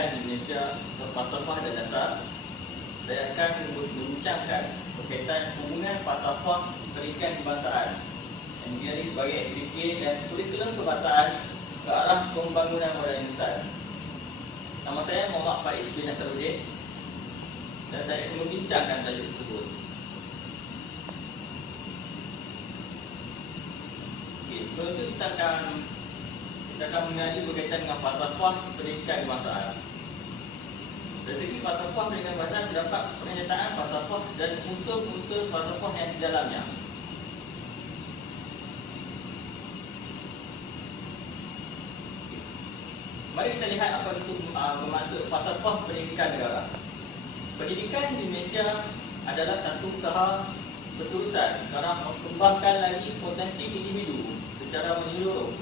pendidikan di Malaysia falsafah dan dasar. Saya akan membincangkan berkaitan hubungan falsafah pendidikan kebangsaan yang diri sebagai aktiviti dan kurikulum kebangsaan ke arah pembangunan moden insan. Nama saya Muhammad Faiz bin Nasaruddin dan saya akan membincangkan tajuk tersebut. Sebelum itu kita akan mengenali berkaitan dengan falsafah pendidikan kebangsaan. Dari segi falsafah pendidikan kebangsaan terdapat pernyataan falsafah dan unsur-unsur falsafah yang di dalamnya. Mari kita lihat apa itu bermaksud falsafah pendidikan negara. Pendidikan di Malaysia adalah satu usaha berterusan dalam mengembangkan lagi potensi individu secara menyeluruh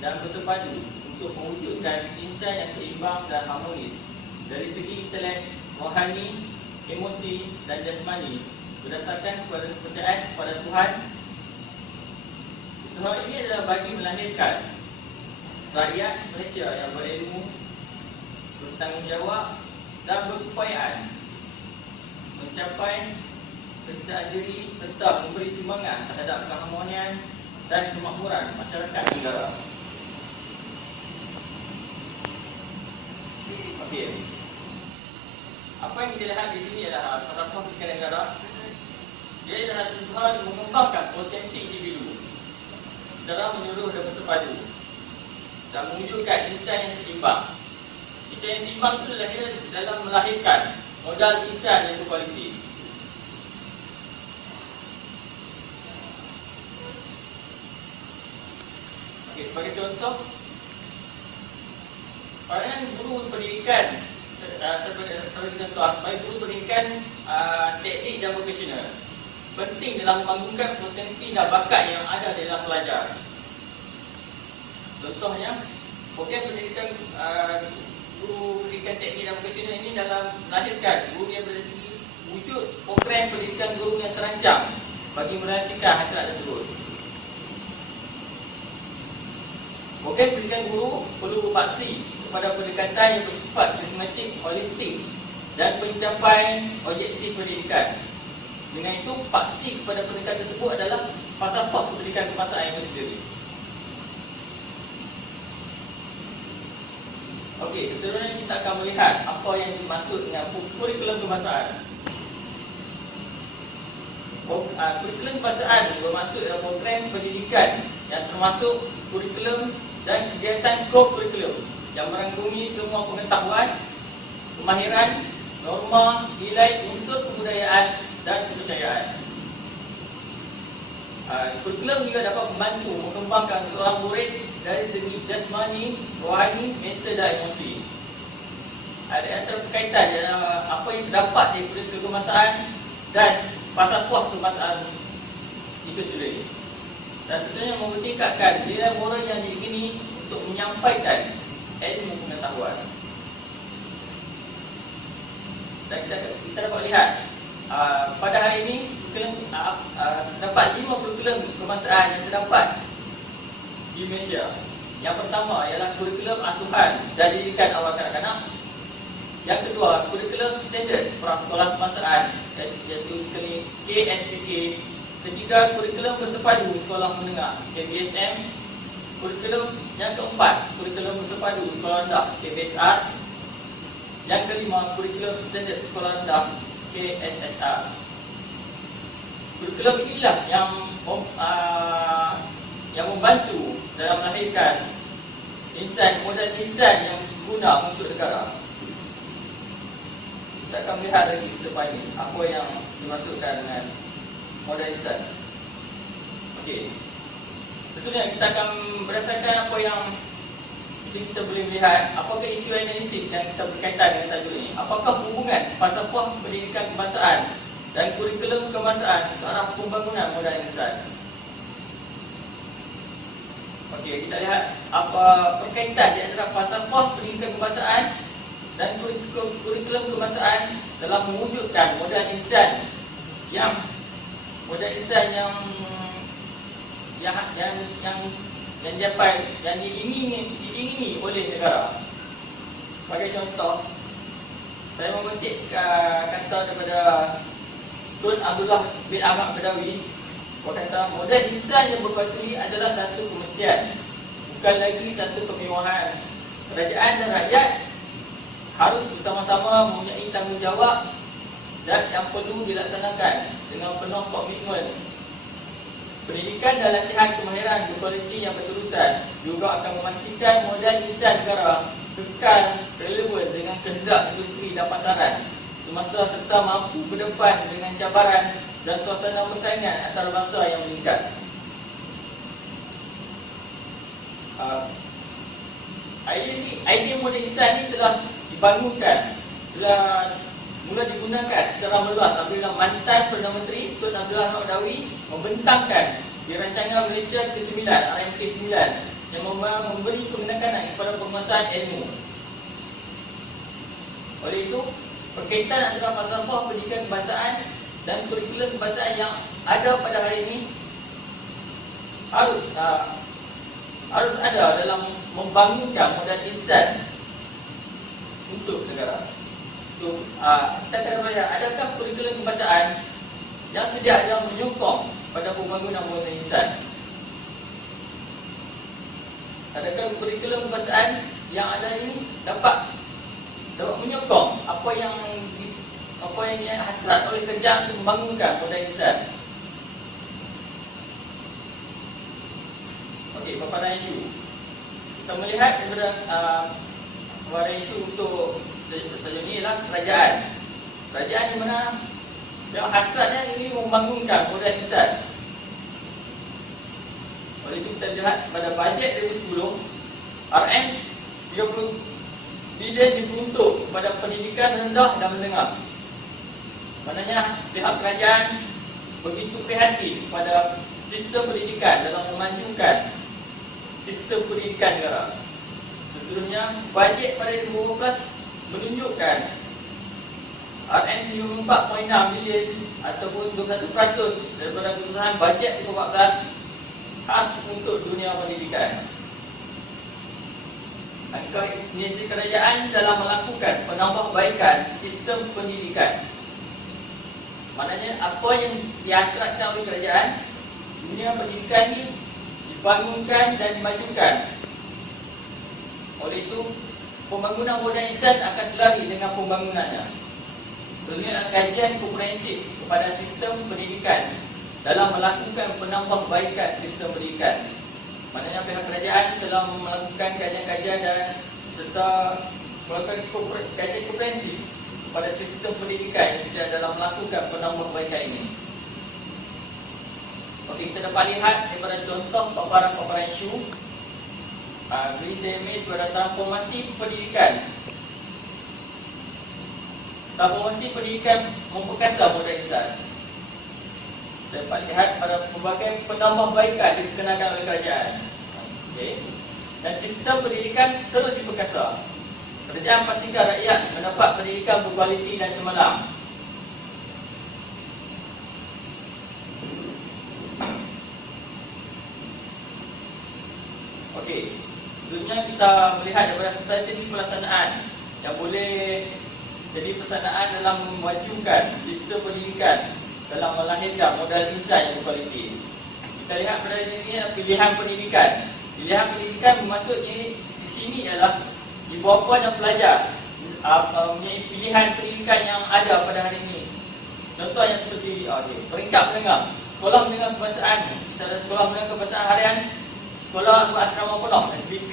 dan bersepadu untuk mewujudkan insan yang seimbang dan harmonis dari segi intelek, rohani, emosi dan jasmani berdasarkan kepercayaan kepada Tuhan. Usaha ini adalah bagi melahirkan rakyat Malaysia yang berilmu, bertanggungjawab dan berupayaan mencapai kecintaan diri serta memberi semangat terhadap keharmonian dan kemakmuran masyarakat negara. Okey. Apa yang kita lihat di sini adalah falsafah pendidikan negara. Dia adalah usaha untuk mengembangkan potensi individu secara menyeluruh dan bersepadu dan mewujudkan insan yang seimbang. Insan yang seimbang itu lahir dalam melahirkan modal insan yang berkualiti. Okey, sebagai contoh, peranan guru pendidikan sebagai contoh, sebagai guru pendidikan teknik dan vocational penting dalam membangunkan potensi dan bakat yang ada dalam pelajar. Contohnya, program pendidikan guru pendidikan teknik dan vocational ini dalam melahirkan guru yang berarti wujud program pendidikan guru yang terancang bagi merahsiakan hasil tersebut. Program pendidikan guru perlu berpaksi kepada pendekatan yang bersifat sistematik, holistik dan pencapaian objektif pendidikan. Dengan itu, paksi kepada pendekatan tersebut adalah falsafah pendidikan kebangsaan itu sendiri. Okey, keseluruhannya kita akan melihat apa yang dimaksud dengan kurikulum kebangsaan. Kurikulum kebangsaan bermaksud dalam program pendidikan yang termasuk kurikulum dan kegiatan co-kurikulum yang merangkumi semua pengetahuan, kemahiran, norma, nilai, unsur kebudayaan dan kepercayaan. Kurikulum juga dapat membantu mengembangkan seorang murid dari segi jasmani, rohani, mental dan emosi. Ada antara berkaitan dalam apa yang terdapat di kurikulum kebangsaan dan falsafah kebangsaan itu sendiri. Dan seterusnya mempertingkatkan nilai moral yang diingini untuk menyampaikan ilmu pengetahuan. Dan kita dapat lihat pada hari ini terdapat 5 kurikulum kebangsaan yang terdapat di Malaysia. Yang pertama ialah kurikulum asuhan dan didikan awal kanak-kanak. Yang kedua, kurikulum standard prasekolah kebangsaan iaitu KSPK. Ketiga, kurikulum bersepadu sekolah menengah KBSM. Kurikulum yang keempat, kurikulum bersepadu sekolah rendah KBSR. Yang kelima, kurikulum standard sekolah rendah KSSR. Kurikulum inilah yang membantu dalam melahirkan modal insan yang guna untuk negara. Kita akan melihat lagi selepas ini apa yang dimaksudkan dengan modal insan. Okey. Tentunya kita akan berdasarkan apa yang kita boleh melihat, apakah isu analisis yang kita berkaitan dengan tajuk ini. Apakah hubungan falsafah pendidikan kebangsaan dan kurikulum kebangsaan ke arah pembangunan modal insan. Okey, kita lihat apa perkaitan di antara falsafah pendidikan kebangsaan dan kurikulum kebangsaan dalam mewujudkan modal insan yang diingini oleh negara. Sebagai contoh, saya mengutip kata daripada Tun Abdullah bin Ahmad Badawi. Berkata, modal insan yang berpatuhi adalah satu kemestian, bukan lagi satu kemewahan. Kerajaan dan rakyat harus bersama-sama mempunyai tanggungjawab dan yang perlu dilaksanakan dengan penuh komitmen. Pendidikan dan latihan kemahiran berkualiti yang berterusan juga akan memastikan modal insan negara kekal relevan dengan kehendak industri dan pasaran semasa serta mampu berdepan dengan cabaran dan suasana persaingan antarabangsa yang meningkat. Idea modal insan ini telah dibangunkan, telah mula digunakan secara meluas apabila mantan Perdana Menteri Tun Abdullah Badawi membentangkan di rancangan Malaysia ke-9 RMK 9 yang memberi kemenangan kepada penguasaan ilmu. Oleh itu, perkaitan antara falsafah pendidikan kebangsaan dan kurikulum kebangsaan yang ada pada hari ini harus ada dalam membangunkan modal insan untuk negara. Kita akan bertanya, adakah kurikulum kebangsaan yang sedia ada menyokong pada pembangunan modal insan? Adakah kurikulum kebangsaan yang ada ini dapat menyokong apa yang hasrat oleh kerajaan untuk membangunkan modal insan? Okey, paparan isu. Kita melihat daripada paparan isu untuk tajuk ini ialah kerajaan. Kerajaan di mana yang hasratnya ini membangunkan modal insan. Oleh itu kita lihat pada bajet 2010, RM 30 bilion diperuntuk kepada pendidikan rendah dan menengah. Maknanya pihak kerajaan begitu prihatin pada sistem pendidikan dalam memajukan sistem pendidikan negara. Seterusnya, bajet pada 2012 menunjukkan RM 54.6 bilion ataupun 21% daripada keseluruhan bajet 2014 khas untuk dunia pendidikan. Angka inisiatif kerajaan dalam melakukan penambahbaikan sistem pendidikan. Maknanya apa yang dihasratkan oleh kerajaan, dunia pendidikan ini dibangunkan dan dimajukan. Oleh itu, pembangunan modal insan akan selari dengan pembangunannya. Dengan kajian komprehensif kepada sistem pendidikan dalam melakukan penambahbaikan sistem pendidikan. Maknanya pihak kerajaan telah melakukan kajian-kajian dan serta melakukan kajian komprehensif pada sistem pendidikan yang sudah dalam melakukan penambahbaikan ini. Okey, kita dapat lihat daripada contoh paparan-paparan isu Grisemi pada transformasi pendidikan. Transformasi pendidikan memperkasa modal insan. Dapat lihat pada pelbagai penambahbaikan dikenakan oleh kerajaan. Okay. Dan sistem pendidikan terus diperkasa. Kerajaan pastikan rakyat mendapat pendidikan berkualiti dan cemerlang. Okey, sebelumnya kita melihat daripada strategi pelaksanaan yang boleh jadi pelaksanaan dalam memajukan sistem pendidikan dalam melahirkan modal insan yang berkualiti. Kita lihat pada ini pilihan pendidikan. Pilihan pendidikan bermaksud di sini ialah ibu bapa dan pelajar mempunyai pilihan pendidikan yang ada pada hari ini. Contohnya seperti peringkat menengah, sekolah menengah kebangsaan, kita ada sekolah menengah kebangsaan harian, sekolah berasrama penuh SBP,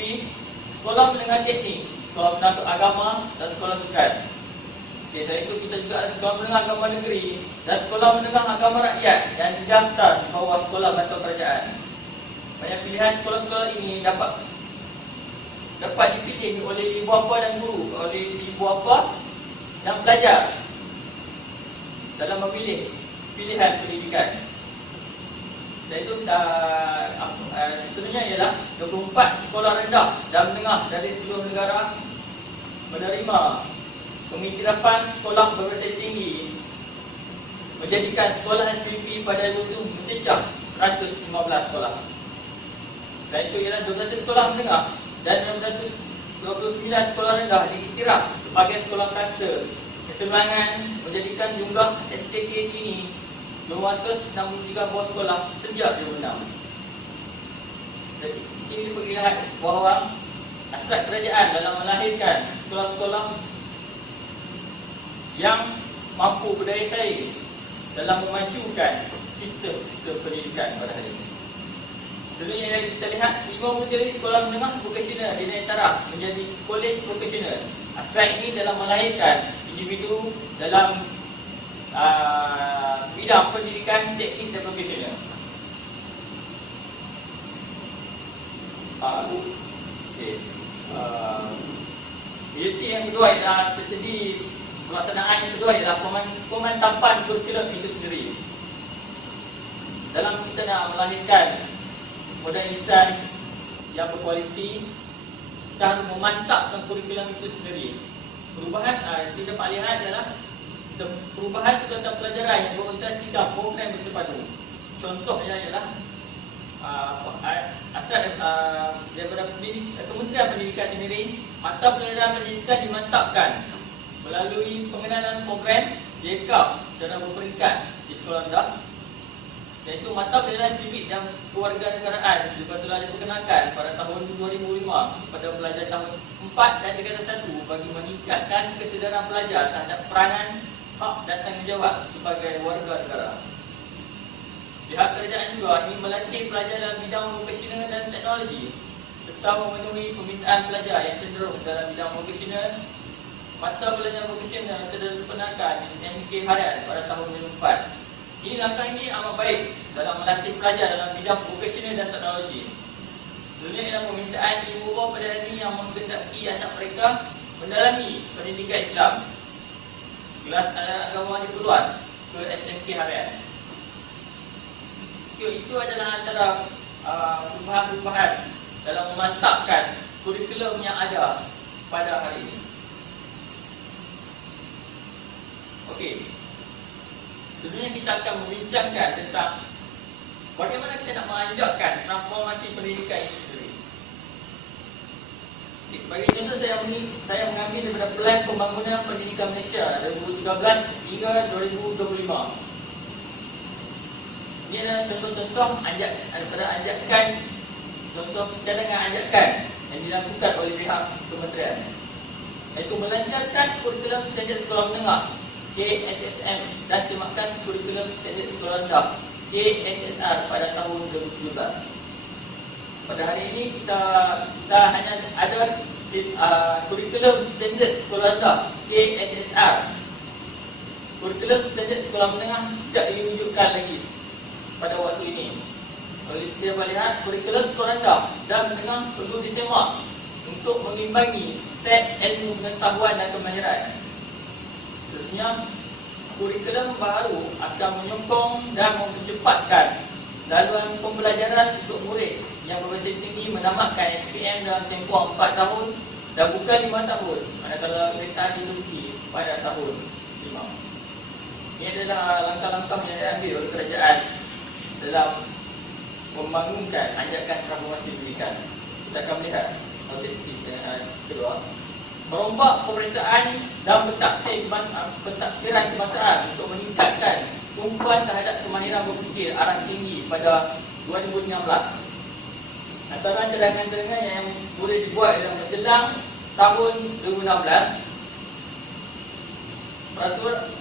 sekolah menengah teknik, sekolah menengah agama dan sekolah sukan. Okay, selain itu kita juga ada sekolah menengah agama negeri dan sekolah menengah agama rakyat yang didaftar di bawah sekolah bantuan kerajaan. Banyak pilihan sekolah-sekolah ini dapat dipilih oleh ibu bapa dan guru, oleh ibu bapa dan pelajar dalam memilih pilihan pendidikan. Dan itu seterusnya ialah 24 sekolah rendah dan menengah dari seluruh negara menerima pengiktirafan sekolah berkualitas tinggi, menjadikan sekolah SPP pada itu mencecah 115 sekolah. Dan itu ialah 200 sekolah menengah dan 200 29 sekolah rendah diiktiraf sebagai sekolah kluster. Keseimbangan menjadikan jumlah STK kini 263 buah sekolah sejak 2006. Jadi ini diperlihat bahawa hasrat kerajaan dalam melahirkan sekolah-sekolah yang mampu berdaya saing dalam memajukan sistem pendidikan pada hari ini. Dulunya yang kita lihat 5 menjadi sekolah menengah vokasional di Negeri Taraf menjadi kolej vokasional. Hasrat ini dalam melahirkan individu dalam bidang pendidikan teknik dan vokasional. Realiti yang kedua ialah strategi pelaksanaan yang kedua ialah pemantapan kurikulum itu sendiri. Dalam kita nak melahirkan modernisan yang berkualiti, kita harus memantapkan kurikulum itu sendiri. Perubahan kita dapat lihat adalah perubahan tentang pelajaran yang berorientasikan program bersepadu. Contohnya ialah asal daripada Kementerian Pendidikan sendiri, mata pelajaran pendidikan dimantapkan melalui pengenalan program JKAF secara berperingkat di sekolah rendah, iaitu mata pelajaran civic dan kewarganegaraan juga telah diperkenalkan pada tahun 2005 pada pelajar tahun 4 dan tingkatan 1 bagi meningkatkan kesedaran pelajar terhadap peranan, hak dan tanggungjawab sebagai warga negara. Pihak kerajaan juga ingin melatih pelajar dalam bidang vokasional dan teknologi serta memenuhi permintaan pelajar yang cenderung dalam bidang vokasional. Mata pelajaran vokasional telah diperkenalkan di SMK Harian pada tahun 2004. Ini langkah ini amat baik dalam melatih pelajar dalam bidang vokasional dan teknologi. Dunia ialah permintaan ibu bapa pada hari ini yang menghendaki anak mereka mendalami pendidikan Islam. Kelas agama diperluas ke SMK Harian. Itu adalah antara perubahan-perubahan dalam memantapkan kurikulum yang ada pada hari ini. Okey. Sebenarnya kita akan membincangkan tentang bagaimana kita nak menganjakkan transformasi pendidikan itu sendiri. Okay, sebagai contoh saya mengambil daripada Pelan Pembangunan Pendidikan Malaysia 2013 hingga 2025. Ini adalah contoh-contoh daripada anjakan, contoh cadangan anjakan yang dilakukan oleh pihak kementerian, iaitu melancarkan kurikulum standard sekolah menengah KSSM dan semakan kurikulum standard sekolah rendah KSSR pada tahun 2017. Pada hari ini kita hanya ada kurikulum standard sekolah rendah KSSR. Kurikulum standard sekolah menengah tidak diwujudkan lagi pada waktu ini. Oleh kita melihat kurikulum sekolah rendah dan menengah perlu disemak untuk mengimbangi set ilmu pengetahuan dan kemahiran. Sebenarnya kurikulum baru akan menyokong dan mempercepatkan laluan pembelajaran untuk murid yang berbeza tinggi menamatkan SPM dalam tempoh 4 tahun dan bukan 5 tahun, manakala USR diluki pada tahun 5. Ini adalah langkah-langkah yang diambil oleh kerajaan dalam membangunkan anjakan transformasi pendidikan. Kita akan melihat objektif yang kedua, merombak pemerintahan dan pentafsiran kebangsaan untuk meningkatkan tumpuan terhadap kemahiran berfikir arah tinggi pada 2016. Antara cadangan-cadangan yang boleh dibuat dalam menjelang tahun 2016,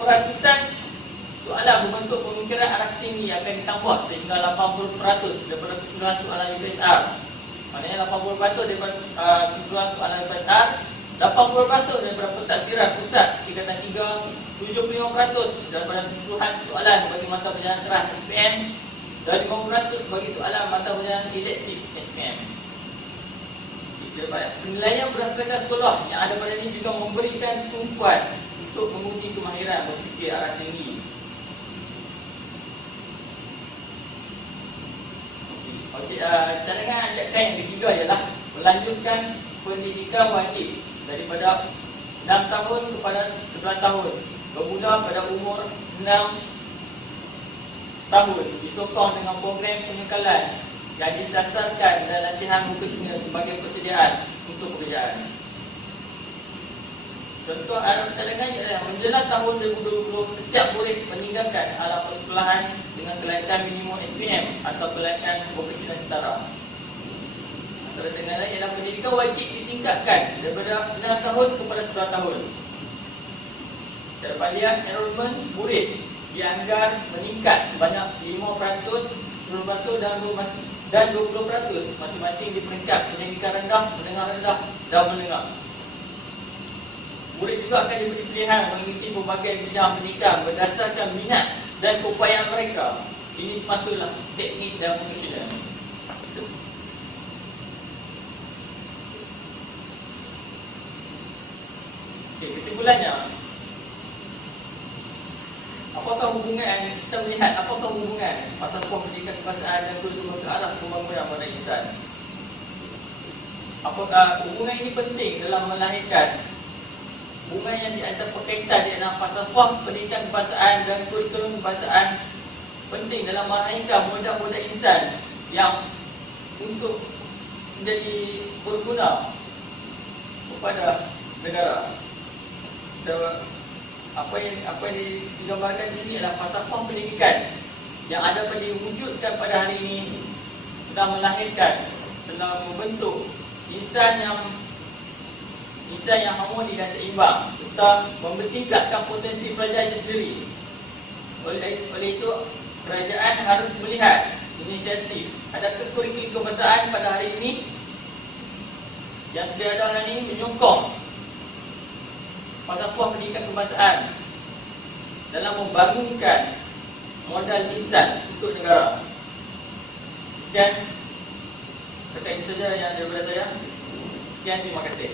peratusan soalan membentuk pemikiran arah tinggi akan ditambah sehingga 80% daripada keseluruhan soalan UPSR. Maknanya 80% daripada keseluruhan soalan UPSR, 80% daripada pentafsiran pusat tingkatan 3, 75% daripada keseluruhan soalan bagi mata pelajaran terah SPM dan 50% bagi soalan mata pelajaran elektif SPM. Penilaian berdasarkan sekolah yang ada pada ini juga memberikan tumpuan untuk menguji kemahiran berfikir arah tinggi. Okey, cadangan anjakan yang ketiga ialah melanjutkan pendidikan wajib daripada 6 tahun kepada 11 tahun bermula pada umur 6 tahun, disokong dengan program penyekalan yang disasarkan dan latihan vokasional sebagai persediaan untuk pekerjaan. Contoh alam cadangan ialah menjelang tahun 2020 setiap murid meninggalkan alam persekolahan dengan kelaikan minimum SPM atau kelaikan profesional setara. Antara dengan lain ialah pendidikan wajib ditingkatkan daripada 6 tahun kepada 10 tahun. Kita dapat lihat enrollment murid dianggar meningkat sebanyak 5%, 10% dan 20% masing-masing di peringkat pendidikan rendah, menengah rendah dan menengah. Murid juga akan diberi pilihan mengikuti pelbagai bidang pendidikan berdasarkan minat dan keupayaan mereka. Ini masuklah teknik dan profesional. Okey, kesimpulannya, apakah hubungan kita melihat apakah hubungan falsafah pendidikan kebahasaan dan kurikulum ke arah pembangunan pada insan? Apakah hubungan ini penting dalam melahirkan hubungan yang diantara berkaitan di dalam falsafah pendidikan kebahasaan dan kurikulum kebahasaan penting dalam melahirkan budak-budak insan yang untuk menjadi berguna kepada negara. Apa yang digambarkan di sini adalah falsafah pendidikan yang ada pada diwujudkan pada hari ini telah melahirkan, telah membentuk insan yang harmoni dan seimbang serta mempertingkatkan potensi pelajar itu sendiri. Oleh itu, kerajaan harus melihat inisiatif adakah kurikulum kebahasaan pada hari ini yang sedia ada hari ini menyokong falsafah pendidikan kebahasaan dalam membangunkan modal insan untuk negara. Sekian, ini saja yang daripada saya. Sekian, terima kasih.